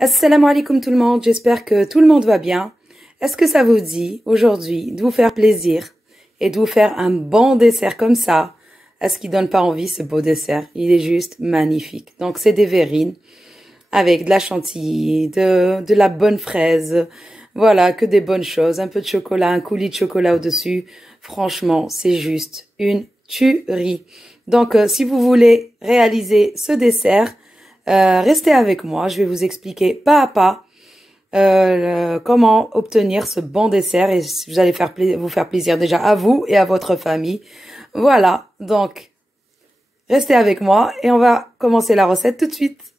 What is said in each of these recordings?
Assalamu alaikum tout le monde, j'espère que tout le monde va bien. Est-ce que ça vous dit aujourd'hui de vous faire plaisir et de vous faire un bon dessert comme ça? Est-ce qu'il donne pas envie ce beau dessert? Il est juste magnifique. Donc c'est des verrines avec de la chantilly, de la bonne fraise, voilà, que des bonnes choses, un peu de chocolat, un coulis de chocolat au-dessus. Franchement, c'est juste une tuerie. Donc si vous voulez réaliser ce dessert, restez avec moi, je vais vous expliquer pas à pas comment obtenir ce bon dessert et vous allez vous faire plaisir déjà à vous et à votre famille. Voilà, donc restez avec moi et on va commencer la recette tout de suite.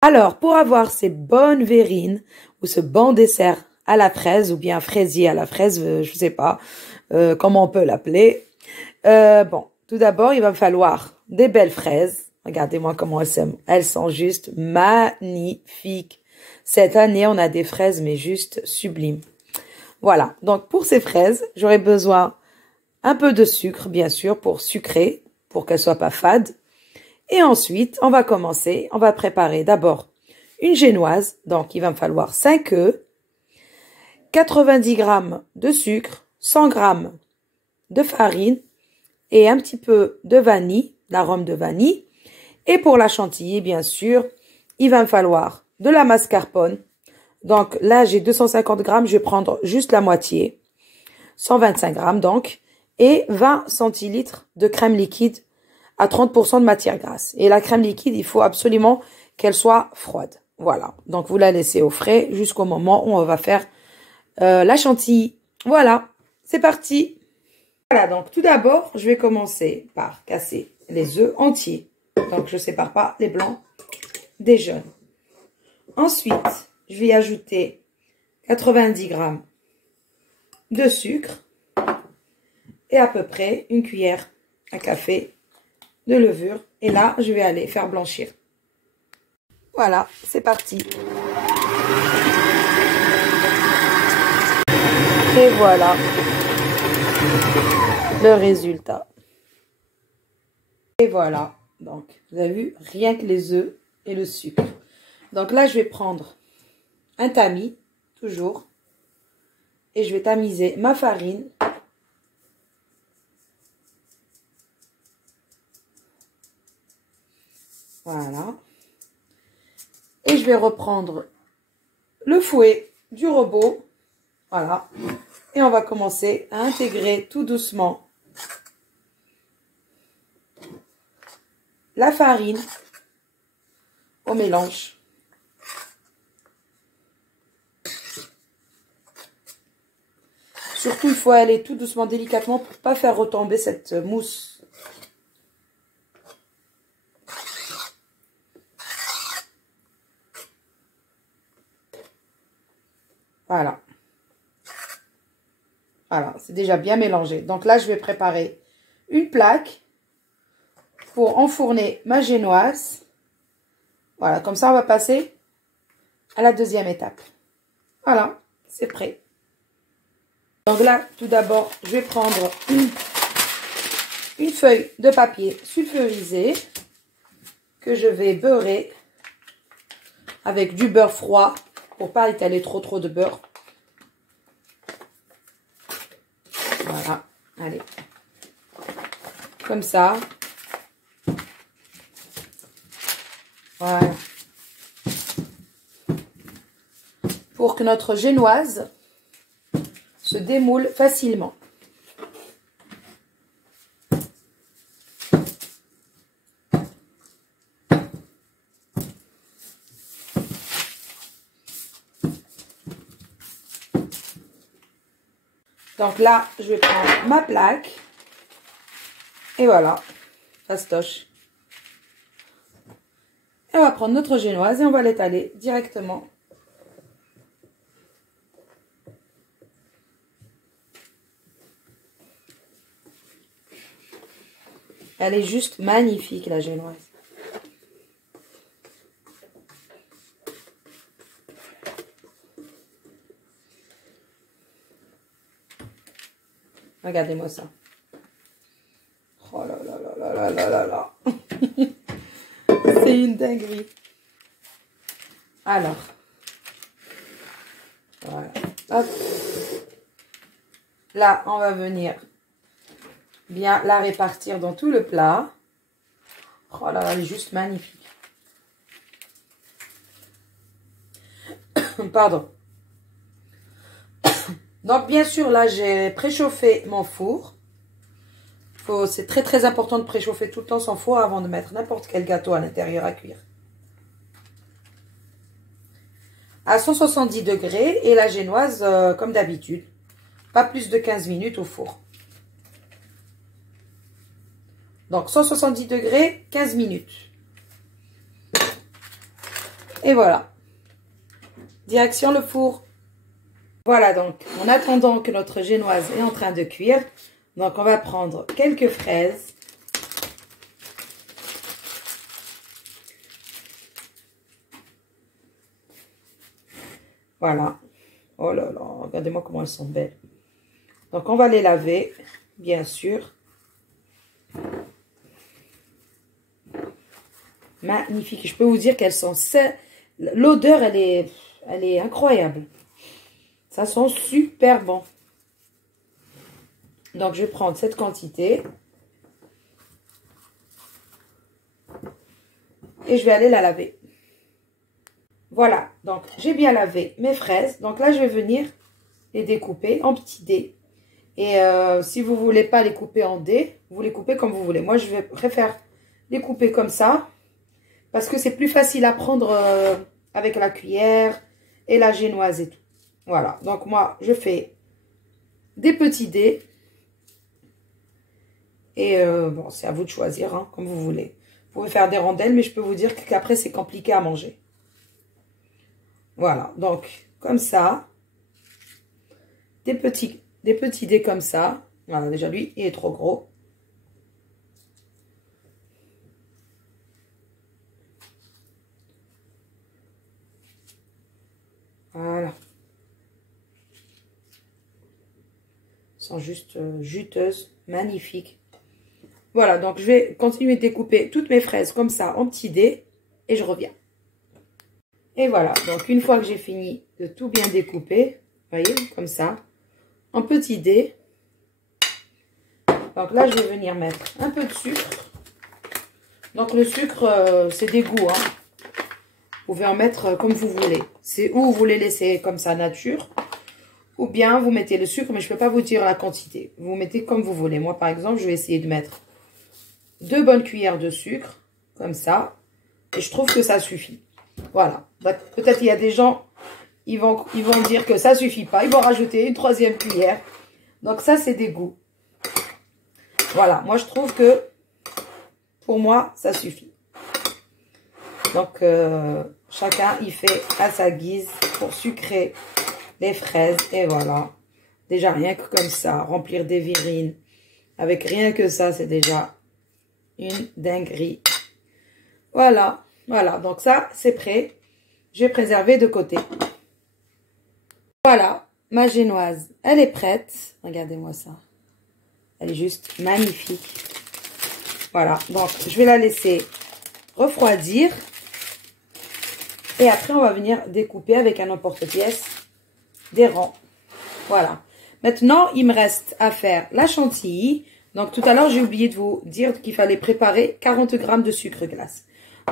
Alors, pour avoir ces bonnes verrines ou ce bon dessert à la fraise ou bien fraisier à la fraise, je sais pas comment on peut l'appeler. Bon, tout d'abord, il va me falloir des belles fraises. Regardez-moi comment elles sont juste magnifiques. Cette année, on a des fraises, mais juste sublimes. Voilà. Donc, pour ces fraises, j'aurai besoin un peu de sucre, bien sûr, pour sucrer, pour qu'elles soient pas fades. Et ensuite, on va commencer. On va préparer d'abord une génoise. Donc, il va me falloir 5 œufs, 90 grammes de sucre, 100 grammes de farine et un petit peu de vanille, l'arôme de vanille. Et pour la chantilly, bien sûr, il va me falloir de la mascarpone. Donc là, j'ai 250 grammes, je vais prendre juste la moitié. 125 grammes donc. Et 20 centilitres de crème liquide à 30% de matière grasse. Et la crème liquide, il faut absolument qu'elle soit froide. Voilà. Donc vous la laissez au frais jusqu'au moment où on va faire la chantilly. Voilà. C'est parti. Voilà, donc tout d'abord, je vais commencer par casser les œufs entiers. Donc, je ne sépare pas les blancs des jaunes. Ensuite, je vais ajouter 90 grammes de sucre et à peu près une cuillère à café de levure. Et là, je vais aller faire blanchir. Voilà, c'est parti. Et voilà le résultat. Et voilà. Donc, vous avez vu, rien que les œufs et le sucre. Donc là, je vais prendre un tamis, toujours. Et je vais tamiser ma farine. Voilà. Et je vais reprendre le fouet du robot. Voilà. Et on va commencer à intégrer tout doucement la farine au mélange. Surtout, il faut aller tout doucement, délicatement pour ne pas faire retomber cette mousse. Voilà. Voilà, c'est déjà bien mélangé. Donc là, je vais préparer une plaque pour enfourner ma génoise. Voilà, comme ça, on va passer à la deuxième étape. Voilà, c'est prêt. Donc là, tout d'abord, je vais prendre une feuille de papier sulfurisé que je vais beurrer avec du beurre froid pour pas étaler trop de beurre. Voilà, allez. Comme ça. Voilà. Pour que notre génoise se démoule facilement. Donc là, je vais prendre ma plaque. Et voilà, fastoche. Et on va prendre notre génoise et on va l'étaler directement. Elle est juste magnifique, la génoise. Regardez-moi ça. Oh là là là là là là là là. C'est une dinguerie. Alors, voilà. Hop. Là, on va venir bien la répartir dans tout le plat. Oh là là, elle est juste magnifique. Pardon. Donc, bien sûr, là, j'ai préchauffé mon four. C'est très, très important de préchauffer tout le temps son four avant de mettre n'importe quel gâteau à l'intérieur à cuire. À 170 degrés et la génoise, comme d'habitude, pas plus de 15 minutes au four. Donc, 170 degrés, 15 minutes. Et voilà. Direction le four. Voilà, donc, en attendant que notre génoise est en train de cuire, donc on va prendre quelques fraises. Voilà. Oh là là, regardez-moi comment elles sont belles. Donc, on va les laver, bien sûr. Magnifique. Je peux vous dire qu'elles sont... L'odeur, elle est incroyable. Ça sent super bon. Donc, je vais prendre cette quantité. Et je vais aller la laver. Voilà. Donc, j'ai bien lavé mes fraises. Donc là, je vais venir les découper en petits dés. Et si vous ne voulez pas les couper en dés, vous les coupez comme vous voulez. Moi, je préfère les couper comme ça. Parce que c'est plus facile à prendre avec la cuillère et la génoise et tout. Voilà. Donc, moi, je fais des petits dés. Et bon, c'est à vous de choisir, hein, comme vous voulez. Vous pouvez faire des rondelles, mais je peux vous dire qu'après, c'est compliqué à manger. Voilà. Donc, comme ça. Des petits dés comme ça. Voilà, déjà, lui, il est trop gros. Voilà. Elles sont juste juteuses, magnifiques. Voilà, donc je vais continuer de découper toutes mes fraises comme ça en petits dés et je reviens. Et voilà, donc une fois que j'ai fini de tout bien découper, vous voyez, comme ça, en petits dés. Donc là, je vais venir mettre un peu de sucre. Donc le sucre, c'est des goûts, hein. Vous pouvez en mettre comme vous voulez. C'est ou vous les laissez comme ça nature, ou bien vous mettez le sucre, mais je ne peux pas vous dire la quantité. Vous mettez comme vous voulez. Moi, par exemple, je vais essayer de mettre 2 bonnes cuillères de sucre, comme ça. Et je trouve que ça suffit. Voilà. Peut-être il y a des gens, ils vont dire que ça ne suffit pas. Ils vont rajouter une 3e cuillère. Donc ça, c'est des goûts. Voilà. Moi, je trouve que, pour moi, ça suffit. Donc, chacun, il fait à sa guise pour sucrer les fraises. Et voilà. Déjà, rien que comme ça, remplir des verrines. Avec rien que ça, c'est déjà une dinguerie. Voilà. Voilà. Donc, ça, c'est prêt. Je vais préserver de côté. Voilà. Ma génoise, elle est prête. Regardez-moi ça. Elle est juste magnifique. Voilà. Donc, je vais la laisser refroidir. Et après, on va venir découper avec un emporte-pièce des rangs. Voilà. Maintenant, il me reste à faire la chantilly. Donc, tout à l'heure, j'ai oublié de vous dire qu'il fallait préparer 40 g de sucre glace.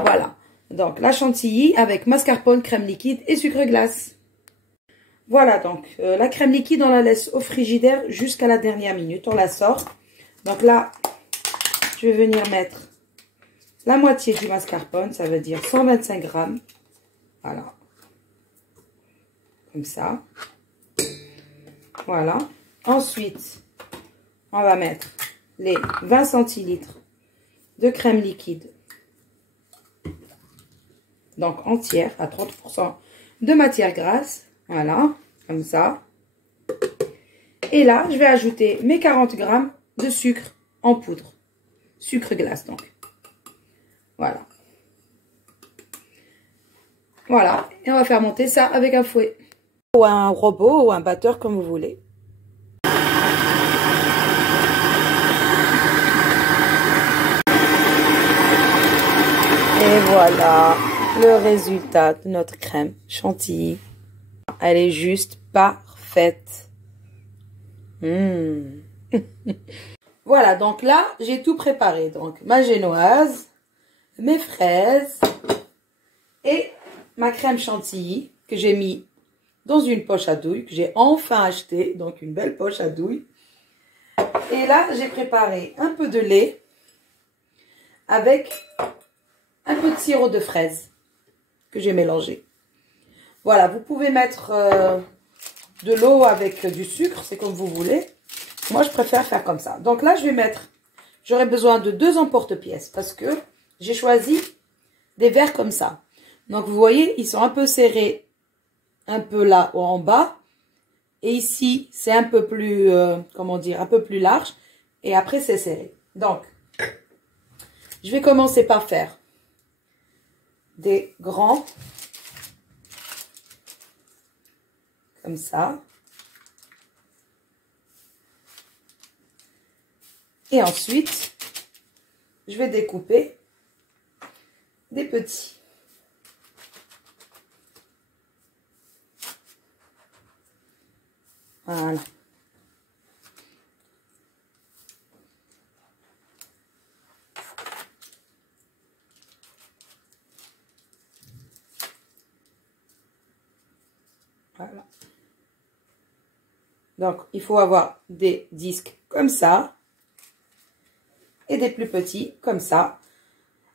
Voilà. Donc, la chantilly avec mascarpone, crème liquide et sucre glace. Voilà. Donc, la crème liquide, on la laisse au frigidaire jusqu'à la dernière minute. On la sort. Donc là, je vais venir mettre la moitié du mascarpone. Ça veut dire 125 g. Voilà. Comme ça. Voilà. Ensuite, on va mettre les 20 centilitres de crème liquide. Donc, entière, à 30% de matière grasse. Voilà. Comme ça. Et là, je vais ajouter mes 40 g de sucre en poudre. Sucre glace, donc. Voilà. Voilà, et on va faire monter ça avec un fouet. Ou un robot, ou un batteur, comme vous voulez. Et voilà, le résultat de notre crème chantilly. Elle est juste parfaite. Voilà, donc là, j'ai tout préparé. Donc, ma génoise, mes fraises et ma crème chantilly que j'ai mis dans une poche à douille, que j'ai enfin acheté. Donc, une belle poche à douille. Et là, j'ai préparé un peu de lait avec un peu de sirop de fraise que j'ai mélangé. Voilà, vous pouvez mettre de l'eau avec du sucre, c'est comme vous voulez. Moi, je préfère faire comme ça. Donc là, je vais mettre, j'aurai besoin de 2 emporte-pièces parce que j'ai choisi des verres comme ça. Donc, vous voyez, ils sont un peu serrés, un peu là ou en bas. Et ici, c'est un peu plus, comment dire, un peu plus large. Et après, c'est serré. Donc, je vais commencer par faire des grands, comme ça. Et ensuite, je vais découper des petits. Voilà. Voilà. Donc, il faut avoir des disques comme ça et des plus petits comme ça.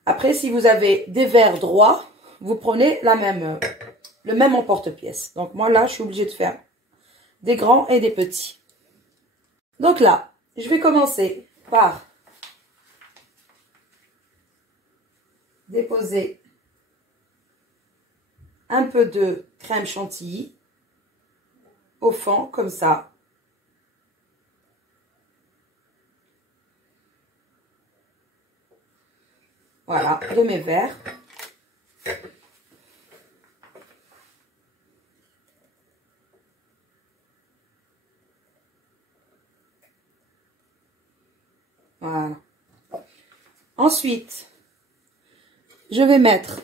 Après, si vous avez des verres droits, vous prenez le même emporte-pièce. Donc, moi, là, je suis obligée de faire des grands et des petits. Donc là, je vais commencer par déposer un peu de crème chantilly au fond, comme ça. Voilà, de mes verres. Voilà. Ensuite, je vais mettre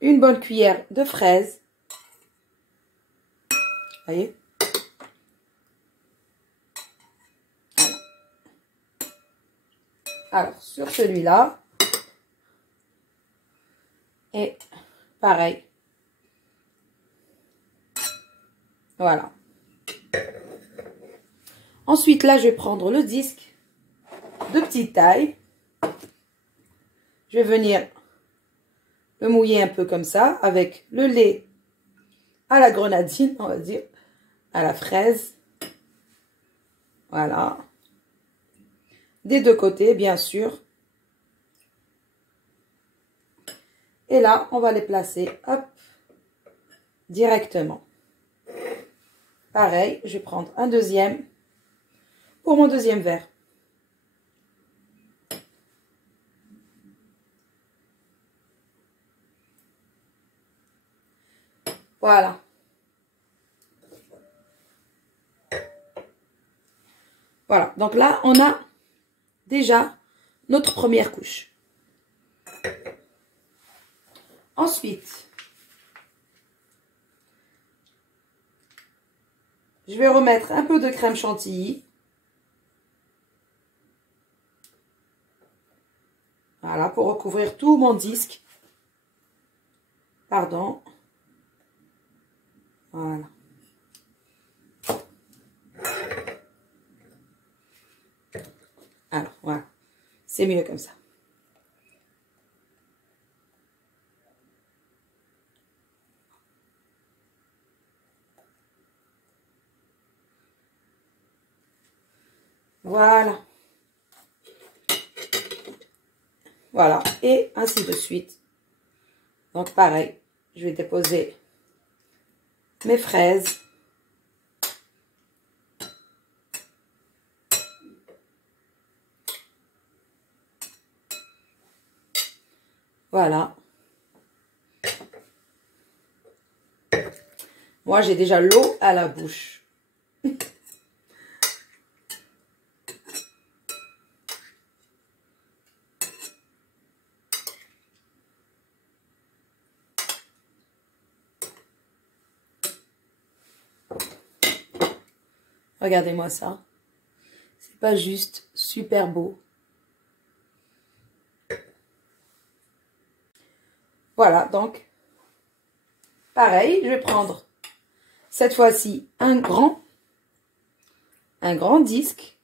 une bonne cuillère de fraises. Voyez? Voilà. Alors, sur celui-là. Et pareil. Voilà. Ensuite, là, je vais prendre le disque de petite taille. Je vais venir le mouiller un peu comme ça, avec le lait à la grenadine, on va dire, à la fraise. Voilà. Des deux côtés, bien sûr. Et là, on va les placer, hop, directement. Pareil, je vais prendre un deuxième pour mon deuxième verre. Voilà. Voilà, donc là, on a déjà notre première couche. Ensuite, je vais remettre un peu de crème chantilly. Voilà, pour recouvrir tout mon disque. Pardon. Voilà. Alors, voilà. C'est mieux comme ça. Voilà. Voilà. Et ainsi de suite. Donc, pareil. Je vais déposer mes fraises. Voilà. Moi, j'ai déjà l'eau à la bouche. Regardez-moi ça. C'est pas juste super beau. Voilà, donc, pareil, je vais prendre cette fois-ci un grand disque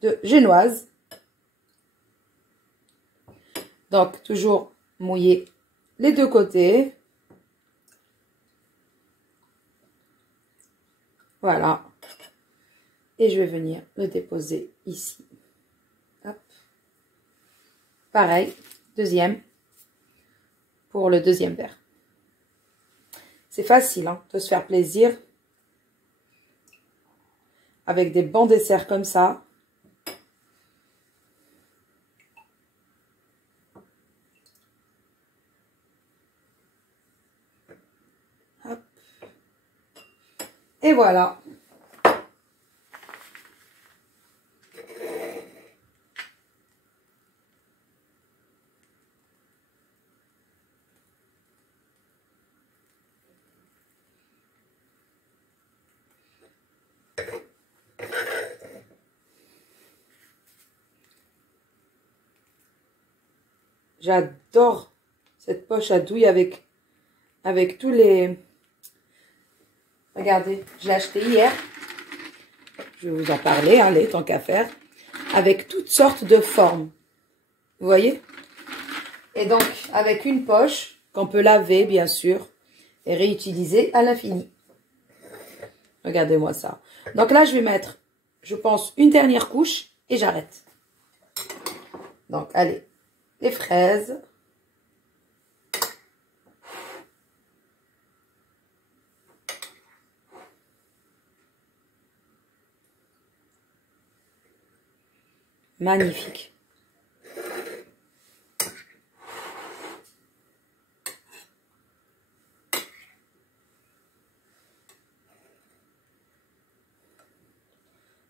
de génoise. Donc, toujours mouiller les deux côtés. Voilà. Et je vais venir le déposer ici. Hop. Pareil, deuxième. Pour le deuxième verre. C'est facile hein, de se faire plaisir. Avec des bons desserts comme ça. Hop. Et voilà. J'adore cette poche à douille avec tous les... Regardez, je l'ai acheté hier. Je vais vous en parler, allez, tant qu'à faire. Avec toutes sortes de formes. Vous voyez? Et donc, avec une poche qu'on peut laver, bien sûr, et réutiliser à l'infini. Regardez-moi ça. Donc là, je vais mettre, je pense, une dernière couche et j'arrête. Donc, allez. Les fraises. Magnifique.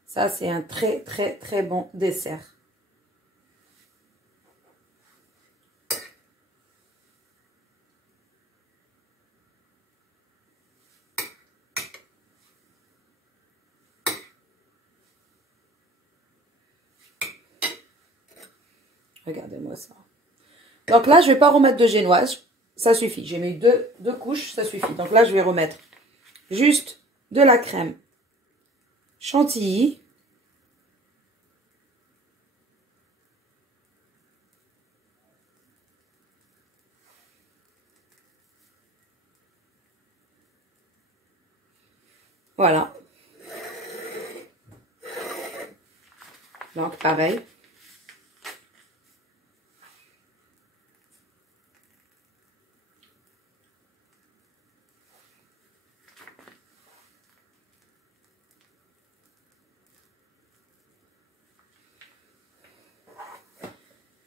Ça, c'est un très, très, très bon dessert. Regardez-moi ça. Donc là, je ne vais pas remettre de génoise. Ça suffit. J'ai mis deux couches, ça suffit. Donc là, je vais remettre juste de la crème chantilly. Voilà. Donc, pareil.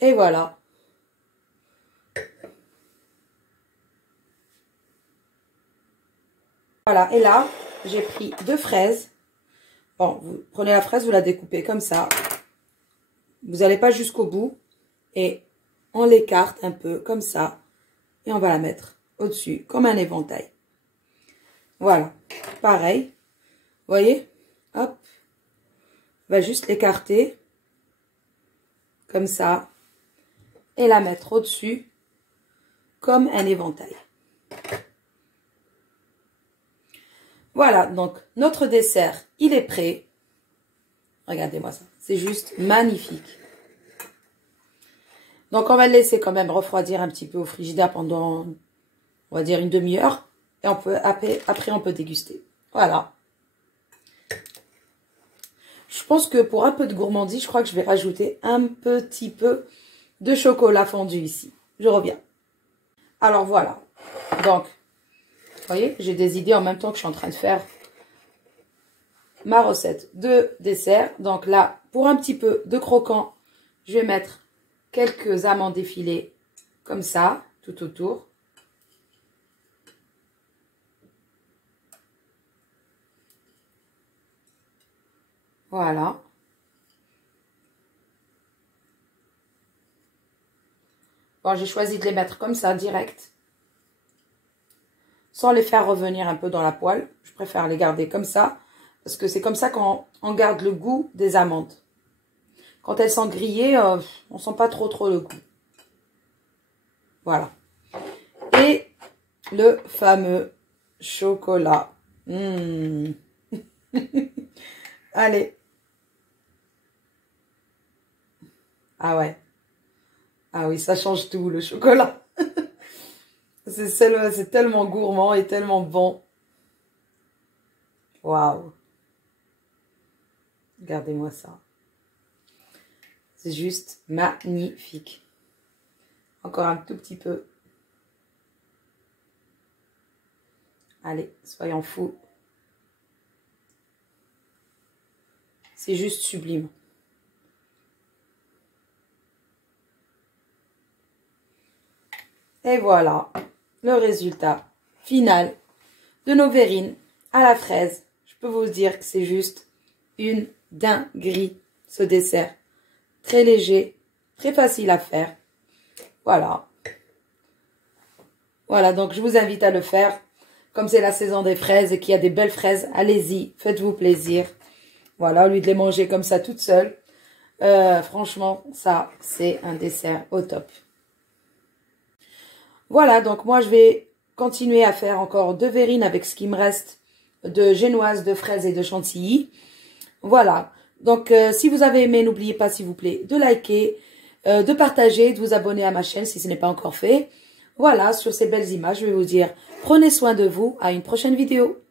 Et voilà. Voilà, et là, j'ai pris deux fraises. Bon, vous prenez la fraise, vous la découpez comme ça. Vous n'allez pas jusqu'au bout. Et on l'écarte un peu, comme ça. Et on va la mettre au-dessus, comme un éventail. Voilà, pareil. Vous voyez? Hop. On va juste l'écarter. Comme ça. Et la mettre au-dessus, comme un éventail. Voilà, donc notre dessert, il est prêt. Regardez-moi ça, c'est juste magnifique. Donc on va le laisser quand même refroidir un petit peu au frigidaire pendant, on va dire, une demi-heure. Et on peut après on peut déguster. Voilà. Je pense que pour un peu de gourmandise, je crois que je vais rajouter un petit peu de chocolat fondu ici. Je reviens. Alors voilà, donc... Vous voyez, j'ai des idées en même temps que je suis en train de faire ma recette de dessert. Donc là, pour un petit peu de croquant, je vais mettre quelques amandes effilées comme ça, tout autour. Voilà. Bon, j'ai choisi de les mettre comme ça, direct. Sans les faire revenir un peu dans la poêle. Je préfère les garder comme ça. Parce que c'est comme ça qu'on garde le goût des amandes. Quand elles sont grillées, on sent pas trop le goût. Voilà. Et le fameux chocolat. Allez. Ah ouais. Ah oui, ça change tout, le chocolat. C'est tellement gourmand et tellement bon. Waouh. Regardez-moi ça. C'est juste magnifique. Encore un tout petit peu. Allez, soyons fous. C'est juste sublime. Et voilà le résultat final de nos verrines à la fraise. Je peux vous dire que c'est juste une dinguerie, ce dessert. Très léger, très facile à faire. Voilà. Voilà, donc je vous invite à le faire. Comme c'est la saison des fraises et qu'il y a des belles fraises, allez-y, faites-vous plaisir. Voilà, au lieu de les manger comme ça toute seule. Franchement, ça, c'est un dessert au top. Voilà, donc moi, je vais continuer à faire encore 2 verrines avec ce qui me reste de génoise, de fraises et de chantilly. Voilà. Donc, si vous avez aimé, n'oubliez pas, s'il vous plaît, de liker, de partager, de vous abonner à ma chaîne si ce n'est pas encore fait. Voilà, sur ces belles images, je vais vous dire, prenez soin de vous. À une prochaine vidéo.